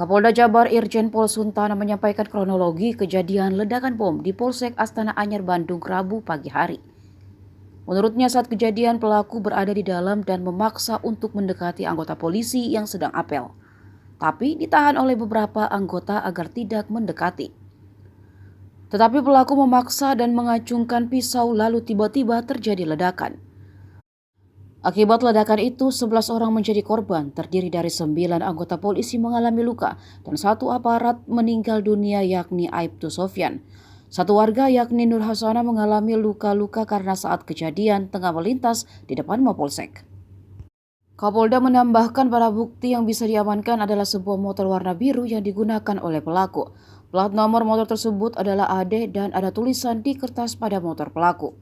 Kapolda Jabar Irjen Pol Suntana menyampaikan kronologi kejadian ledakan bom di Polsek Astana Anyar, Bandung, Rabu pagi hari. Menurutnya saat kejadian pelaku berada di dalam dan memaksa untuk mendekati anggota polisi yang sedang apel. Tapi ditahan oleh beberapa anggota agar tidak mendekati. Tetapi pelaku memaksa dan mengacungkan pisau lalu tiba-tiba terjadi ledakan. Akibat ledakan itu, 11 orang menjadi korban, terdiri dari 9 anggota polisi mengalami luka dan 1 aparat meninggal dunia yakni Aibtu Sofyan. 1 warga yakni Nur Hasana mengalami luka-luka karena saat kejadian tengah melintas di depan Mapolsek. Kapolda menambahkan barang bukti yang bisa diamankan adalah sebuah motor warna biru yang digunakan oleh pelaku. Plat nomor motor tersebut adalah AD dan ada tulisan di kertas pada motor pelaku.